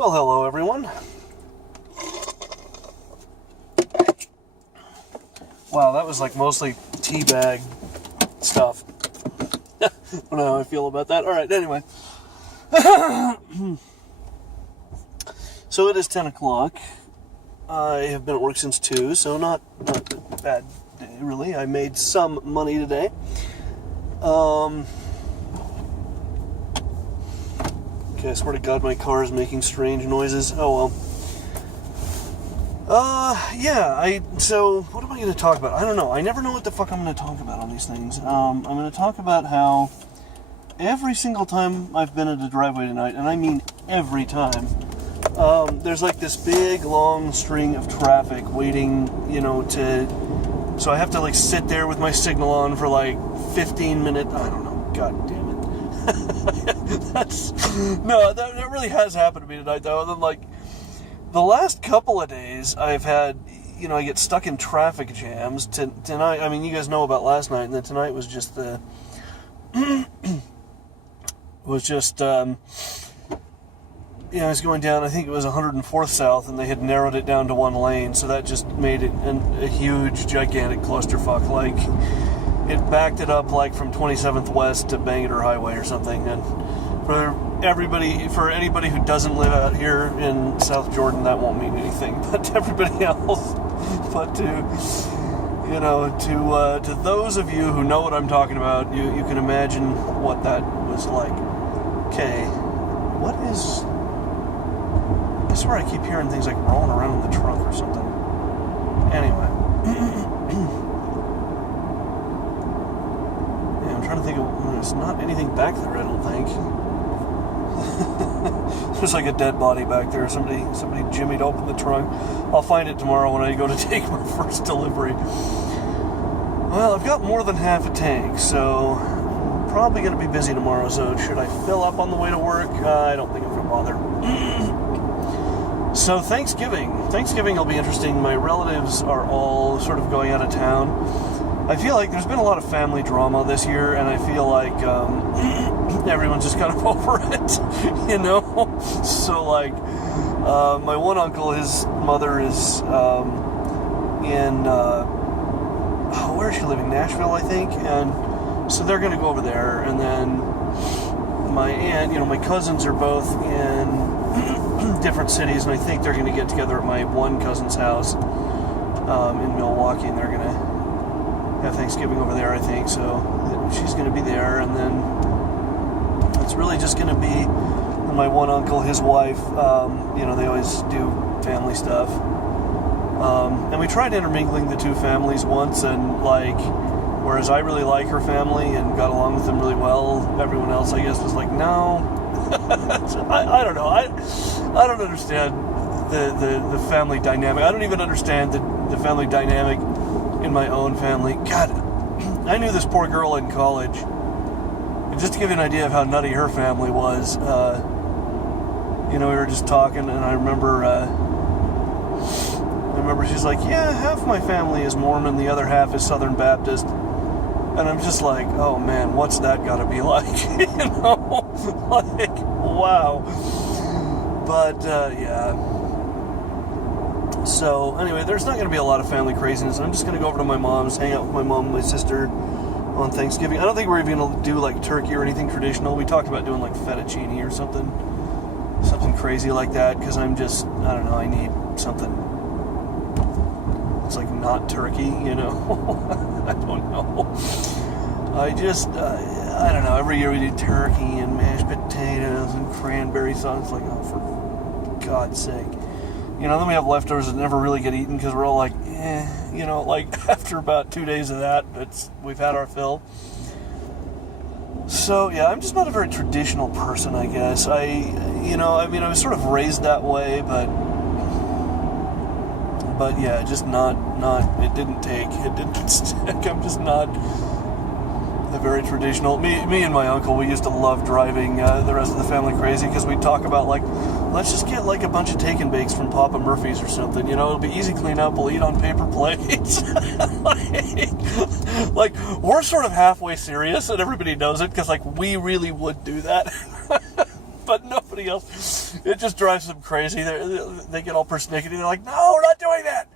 Well, hello everyone. Wow, that was like mostly teabag stuff. I don't know how I feel about that. Alright, anyway. So it is 10 o'clock. I have been at work since 2, so not a bad day, really. I made some money today. Okay, I swear to God my car is making strange noises. Oh well. So what am I going to talk about? I don't know. I never know what the fuck I'm going to talk about on these things. I'm going to talk about how every single time I've been at a driveway tonight, and I mean every time, there's like this big, long string of traffic waiting, so I have to like sit there with my signal on for like 15 minutes. I don't know. God damn it. That really has happened to me tonight, though. And then, like, the last couple of days, I've had, I get stuck in traffic jams. Tonight, I mean, you guys know about last night, and then tonight was just I was going down, I think it was 104th South, and they had narrowed it down to one lane, so that just made it a huge, gigantic clusterfuck. Like, it backed it up, like, from 27th West to Bangor Highway or something, and for anybody who doesn't live out here in South Jordan, that won't mean anything, but to everybody else, but to those of you who know what I'm talking about, you can imagine what that was like. Okay, what is... I swear I keep hearing things like rolling around in the trunk or something. Anyway. Yeah, I'm trying to think of... There's not anything back there, I don't think. There's like a dead body back there. Somebody jimmied open the trunk. I'll find it tomorrow when I go to take my first delivery. Well, I've got more than half a tank, so I'm probably going to be busy tomorrow, so should I fill up on the way to work? I don't think I'm going to bother. So Thanksgiving will be interesting. My relatives are all sort of going out of town. I feel like there's been a lot of family drama this year, and I feel like everyone's just kind of over it, So, like, my one uncle, his mother is in, where is she living? Nashville, I think, and so they're going to go over there, and then my aunt, my cousins are both in different cities, and I think they're going to get together at my one cousin's house in Milwaukee, and they're going to have Thanksgiving over there, I think, so she's going to be there, and then it's really just going to be my one uncle, his wife, they always do family stuff, and we tried intermingling the two families once, and like, whereas I really like her family and got along with them really well, everyone else, I guess, was like, no. I don't know. I don't understand the family dynamic. I don't even understand the family dynamic in my own family. God, I knew this poor girl in college. And just to give you an idea of how nutty her family was, we were just talking, and I remember she's like, yeah, half my family is Mormon, the other half is Southern Baptist. And I'm just like, oh man, what's that gotta be like? Like, wow. But, yeah. So, anyway, there's not gonna be a lot of family craziness. I'm just gonna go over to my mom's, hang out with my mom and my sister on Thanksgiving. I don't think we're even gonna do, like, turkey or anything traditional. We talked about doing, like, fettuccine or something crazy like that, because I don't know, I need something. It's like not turkey, I don't know. I don't know. Every year we do turkey and mashed potatoes and cranberry sauce. It's like, oh, for God's sake. Then we have leftovers that never really get eaten because we're all like, like after about 2 days of that, we've had our fill. So, yeah, I'm just not a very traditional person, I guess. I was sort of raised that way, but yeah, just not, it didn't stick. I'm just not the very traditional, me and my uncle, we used to love driving the rest of the family crazy, because we'd talk about, like, let's just get, like, a bunch of take and bakes from Papa Murphy's or something, it'll be easy cleanup, we'll eat on paper plates. like, we're sort of halfway serious, and everybody knows it, because, like, we really would do that. But nobody somebody else. It just drives them crazy. They get all persnickety. They're like, no, we're not doing that.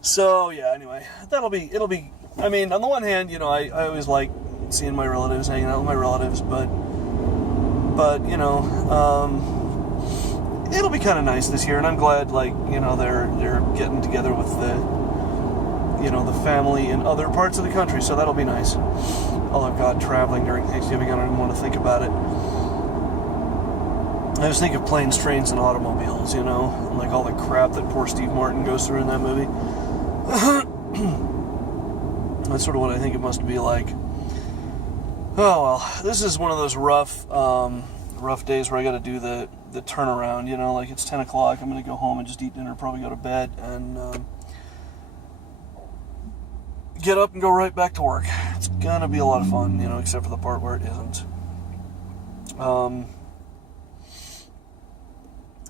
So, yeah, anyway, it'll be, I mean, on the one hand, you know, I always like seeing my relatives, hanging out with my relatives, but you know, it'll be kind of nice this year, and I'm glad, like, you know, they're getting together with the, you know, the family in other parts of the country, so that'll be nice. Although, God, traveling during Thanksgiving, I don't even want to think about it. I just think of planes, trains, and automobiles, you know, and like all the crap that poor Steve Martin goes through in that movie. That's sort of what I think it must be like. Oh, well, this is one of those rough days where I got to do the turnaround, you know, like it's 10 o'clock, I'm going to go home and just eat dinner, probably go to bed, and get up and go right back to work. It's going to be a lot of fun, you know, except for the part where it isn't.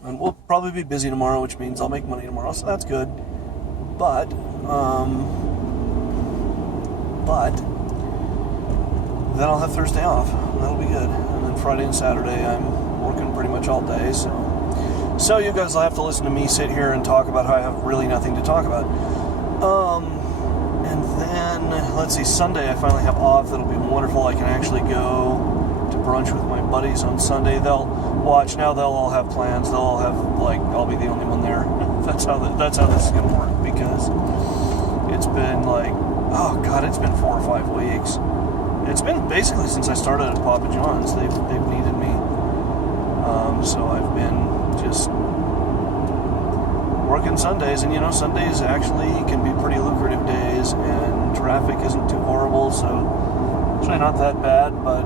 And we'll probably be busy tomorrow, which means I'll make money tomorrow, so that's good. But then I'll have Thursday off. That'll be good. And then Friday and Saturday, I'm working pretty much all day, so you guys will have to listen to me sit here and talk about how I have really nothing to talk about. And then, let's see, Sunday I finally have off. That'll be wonderful. I can actually go to brunch with my buddies on Sunday. They'll watch. Now they'll all have plans. They'll all have, like, I'll be the only one there. That's how this is going to work, because it's been like, oh God, it's been 4 or 5 weeks. It's been basically since I started at Papa John's. They've needed me. So I've been just working Sundays, and you know, Sundays actually can be pretty lucrative days, and traffic isn't too horrible, so it's really not that bad. But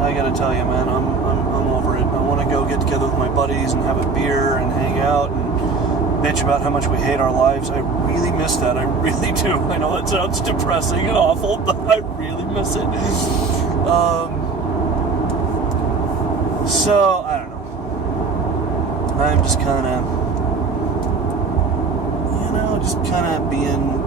I gotta tell you, man, I'm over it. I want to go get together with my buddies and have a beer and hang out and bitch about how much we hate our lives. I really miss that. I really do. I know that sounds depressing and awful, but I really miss it. So, I don't know. I'm just kind of, you know, being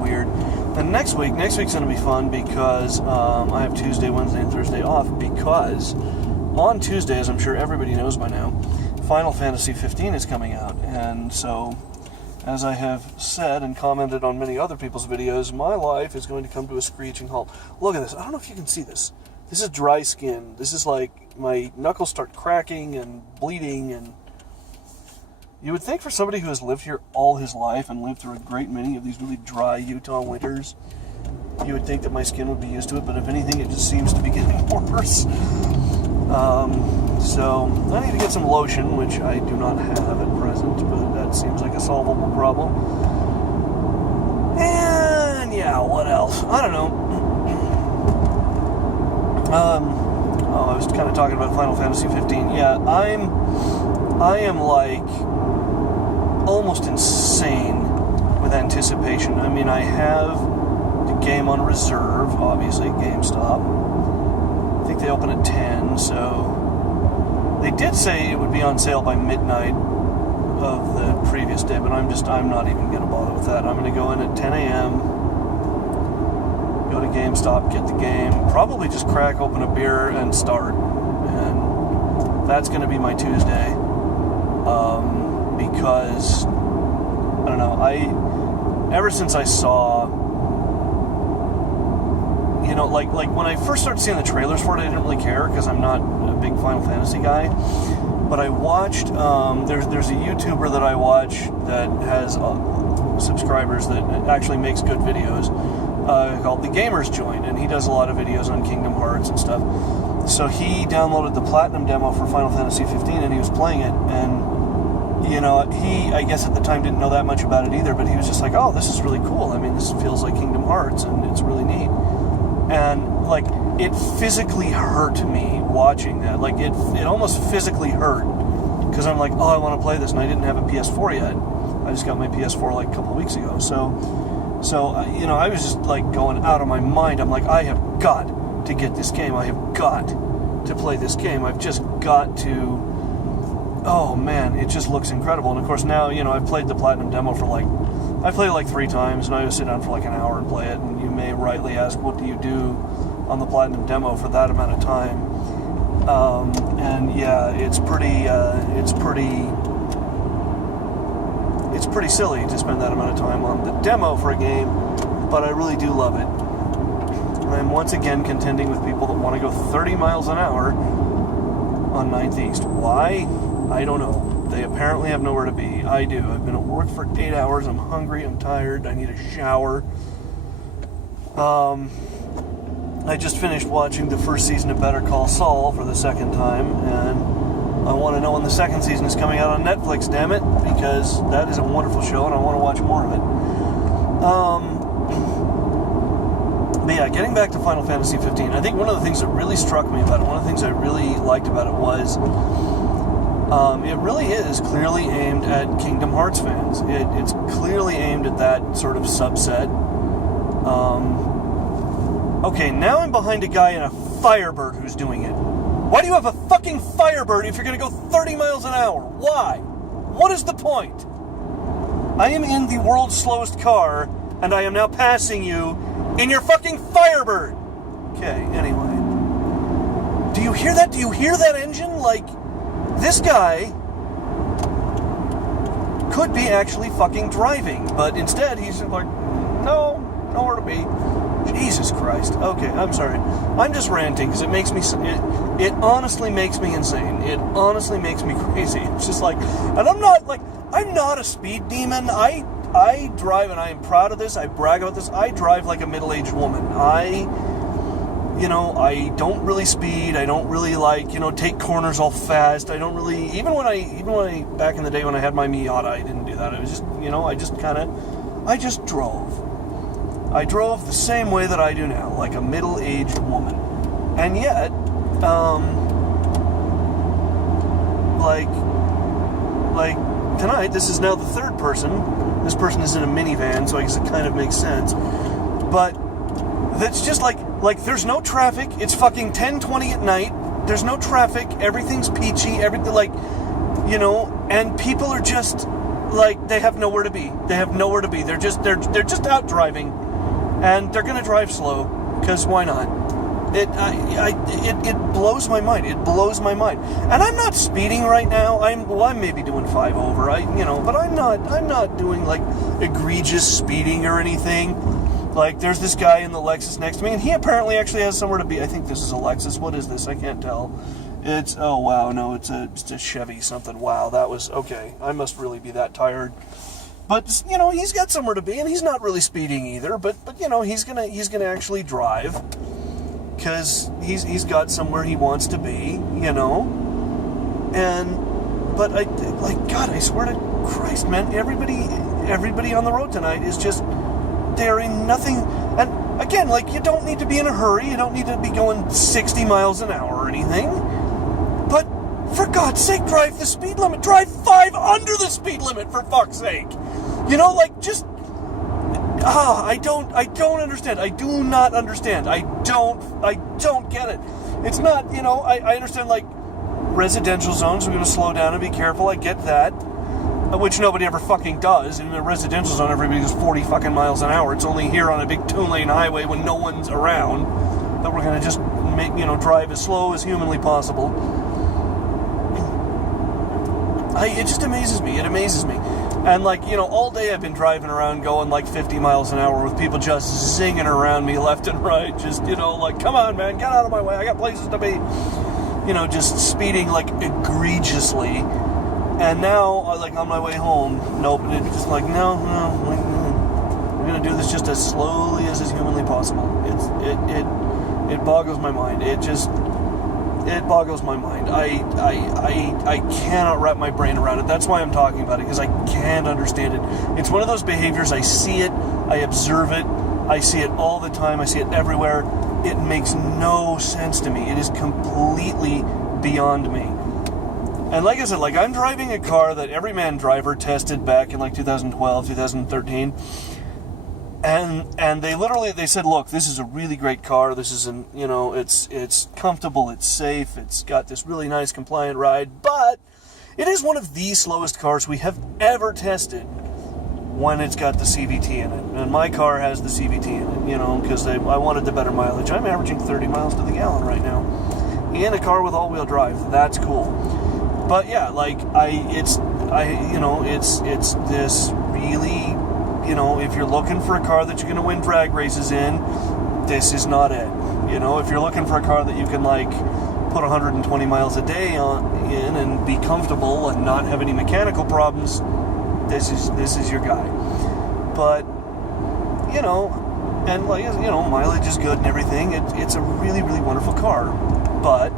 weird. And next week's going to be fun, because I have Tuesday, Wednesday, and Thursday off, because on Tuesday, as I'm sure everybody knows by now, Final Fantasy 15 is coming out. And so, as I have said and commented on many other people's videos, my life is going to come to a screeching halt. Look at this. I don't know if you can see this. This is dry skin. This is like my knuckles start cracking and bleeding, and you would think for somebody who has lived here all his life and lived through a great many of these really dry Utah winters, you would think that my skin would be used to it, but if anything, it just seems to be getting worse. So I need to get some lotion, which I do not have at present, but that seems like a solvable problem. And yeah, what else? I don't know. I was kind of talking about Final Fantasy 15. Yeah, I am like almost insane with anticipation. I mean, I have the game on reserve, obviously, GameStop. I think they open at 10, so they did say it would be on sale by midnight of the previous day, but I'm not even going to bother with that. I'm going to go in at 10 a.m., go to GameStop, get the game, probably just crack open a beer and start. And that's going to be my Tuesday. Because, I don't know, ever since I saw, you know, like when I first started seeing the trailers for it, I didn't really care, because I'm not a big Final Fantasy guy. But I watched, there's a YouTuber that I watch that has subscribers that actually makes good videos, called The Gamer's Joint, and he does a lot of videos on Kingdom Hearts and stuff. So he downloaded the Platinum demo for Final Fantasy 15, and he was playing it, and, you know, he, I guess at the time, didn't know that much about it either, but he was just like, oh, this is really cool. I mean, this feels like Kingdom Hearts, and it's really neat. And, like, it physically hurt me watching that. Like, it almost physically hurt, because I'm like, oh, I want to play this, and I didn't have a PS4 yet. I just got my PS4 like a couple weeks ago. So you know, I was just like going out of my mind. I'm like, I have got to get this game. I have got to play this game. I've just got to. Oh man, it just looks incredible. And of course now, you know, I've played the Platinum demo I played it like 3 times, and I would sit down for like an hour and play it. And you may rightly ask, what do you do on the Platinum demo for that amount of time? And yeah, it's pretty silly to spend that amount of time on the demo for a game, but I really do love it. I'm once again contending with people that want to go 30 miles an hour on 9th East. Why? I don't know. They apparently have nowhere to be. I do. I've been at work for 8 hours. I'm hungry. I'm tired. I need a shower. I just finished watching the first season of Better Call Saul for the second time, and I want to know when the second season is coming out on Netflix, damn it, because that is a wonderful show and I want to watch more of it. But yeah, getting back to Final Fantasy 15, I think one of the things that really struck me about it, one of the things I really liked about it was it really is clearly aimed at Kingdom Hearts fans. It's clearly aimed at that sort of subset. Okay, now I'm behind a guy in a Firebird who's doing it. Why do you have a fucking Firebird if you're going to go 30 miles an hour? Why? What is the point? I am in the world's slowest car, and I am now passing you in your fucking Firebird. Okay, anyway. Do you hear that? Do you hear that engine? Like, this guy could be actually fucking driving, but instead he's like, no, nowhere to be. Jesus Christ. Okay, I'm sorry. I'm just ranting because it makes me... It honestly makes me insane. It honestly makes me crazy. It's just like... And I'm not a speed demon. I drive, and I am proud of this. I brag about this. I drive like a middle-aged woman. I don't really speed. I don't really take corners all fast. I don't really... Even when I back in the day when I had my Miata, I didn't do that. It was just, I just drove. I drove the same way that I do now, like a middle-aged woman. And yet, like tonight, this is now the third person. This person is in a minivan, so I guess it kind of makes sense. But that's just like there's no traffic. It's fucking 10:20 at night. There's no traffic. Everything's peachy. Everything, and people are just like, they have nowhere to be. They have nowhere to be. They're just out driving. And they're going to drive slow, because why not? It blows my mind. It blows my mind. And I'm not speeding right now. I'm maybe doing 5 over. But I'm not doing like egregious speeding or anything. Like, there's this guy in the Lexus next to me, and he apparently actually has somewhere to be. I think this is a Lexus. What is this? I can't tell. It's it's a Chevy something. Wow, that was okay. I must really be that tired. But, he's got somewhere to be, and he's not really speeding either, but he's gonna actually drive, because he's got somewhere he wants to be, but God, I swear to Christ, man, everybody on the road tonight is just, they're in nothing, and again, you don't need to be in a hurry, you don't need to be going 60 miles an hour or anything, but for God's sake, drive the speed limit. Drive 5 under the speed limit, for fuck's sake. I don't understand. I do not understand. I don't get it. It's not, I understand, residential zones, we're going to slow down and be careful. I get that. Which nobody ever fucking does. In a residential zone, everybody goes 40 fucking miles an hour. It's only here on a big 2-lane highway when no one's around that we're going to just drive as slow as humanly possible. It just amazes me. It amazes me. And, all day I've been driving around going, 50 miles an hour with people just zinging around me left and right. Just, come on, man, get out of my way. I got places to be. Just speeding, egregiously. And now, on my way home, nope, it's just no, we're going to do this just as slowly as is humanly possible. It boggles my mind. It boggles my mind. I cannot wrap my brain around it. That's why I'm talking about it, because I can't understand it. It's one of those behaviors, I see it, I observe it, I see it all the time, I see it everywhere. It makes no sense to me. It is completely beyond me. And like I said, I'm driving a car that Everyman Driver tested back in 2012, 2013. And they said, look, this is a really great car. This is it's comfortable, it's safe, it's got this really nice compliant ride, but it is one of the slowest cars we have ever tested when it's got the CVT in it. And my car has the CVT in it, because I wanted the better mileage. I'm averaging 30 miles to the gallon right now. in a car with all-wheel drive. That's cool. But yeah, like it's this really, if you're looking for a car that you're going to win drag races in, this is not it. If you're looking for a car that you can like put 120 miles a day in and be comfortable and not have any mechanical problems, this is your guy. But and like mileage is good and everything. It's a really, really wonderful car. But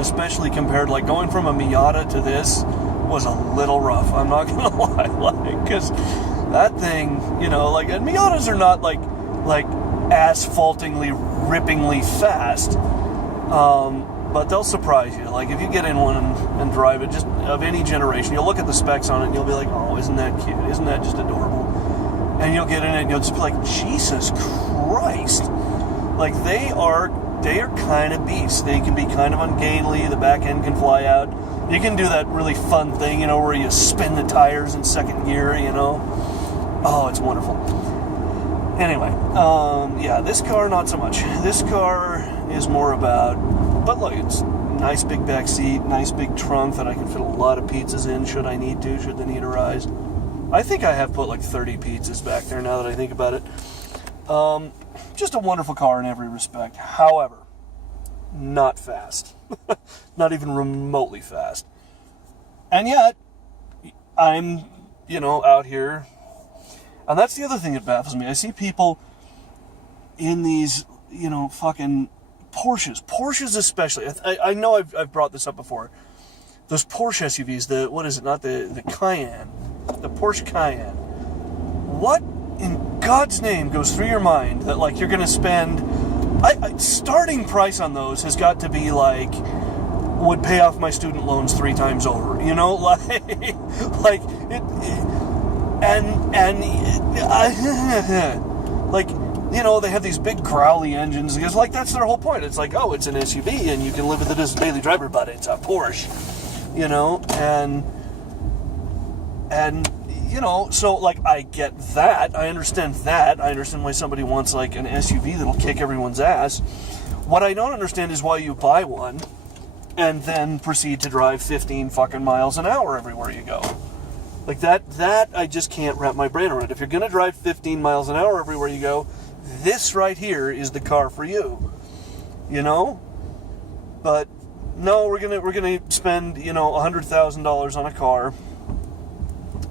especially compared, like going from a Miata to this was a little rough. I'm not gonna lie, because that thing, and Miatas are not like asphaltingly, rippingly fast. But they'll surprise you. Like if you get in one and drive it, just of any generation, you'll look at the specs on it and you'll be like, oh, isn't that cute? Isn't that just adorable? And you'll get in it and you'll just be like, Jesus Christ! Like they are kind of beasts. They can be kind of ungainly. The back end can fly out. You can do that really fun thing, where you spin the tires in second gear. Oh, it's wonderful. Anyway, yeah, this car not so much. This car is more about, but look, it's nice big back seat, nice big trunk that I can fit a lot of pizzas in should I need to, should the need arise. I think I have put like 30 pizzas back there now that I think about it. Just a wonderful car in every respect. However, not fast. Not even remotely fast. And yet, I'm, out here. And that's the other thing that baffles me. I see people in these, fucking Porsches especially. I know I've brought this up before. Those Porsche SUVs, the Cayenne, the Porsche Cayenne. What in God's name goes through your mind that like you're going to spend? Starting price on those has got to be like would pay off my student loans 3 times over. Like it like. They have these big growly engines because, like, that's their whole point. It's like, oh, it's an SUV and you can live with it as a daily driver, but it's a Porsche, so, like, I get that. I understand that. I understand why somebody wants, like, an SUV that'll kick everyone's ass. What I don't understand is why you buy one and then proceed to drive 15 fucking miles an hour everywhere you go. Like, that I just can't wrap my brain around. If you're going to drive 15 miles an hour everywhere you go, this right here is the car for you, But no, we're gonna spend $100,000 on a car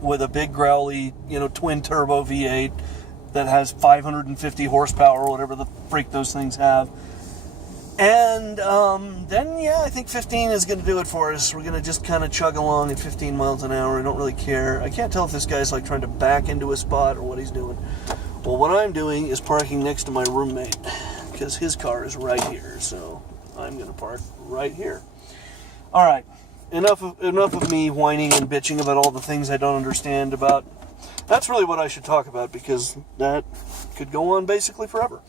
with a big growly twin turbo V8 that has 550 horsepower or whatever the freak those things have, and then yeah, I think 15 is gonna do it for us. We're gonna just kind of chug along at 15 miles an hour. I don't really care. I can't tell if this guy's like trying to back into a spot or what he's doing. Well, what I'm doing is parking next to my roommate because his car is right here, so I'm going to park right here. All right, enough of me whining and bitching about all the things I don't understand about. That's really what I should talk about because that could go on basically forever.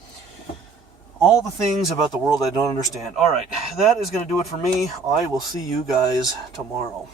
All the things about the world I don't understand. All right, that is going to do it for me. I will see you guys tomorrow.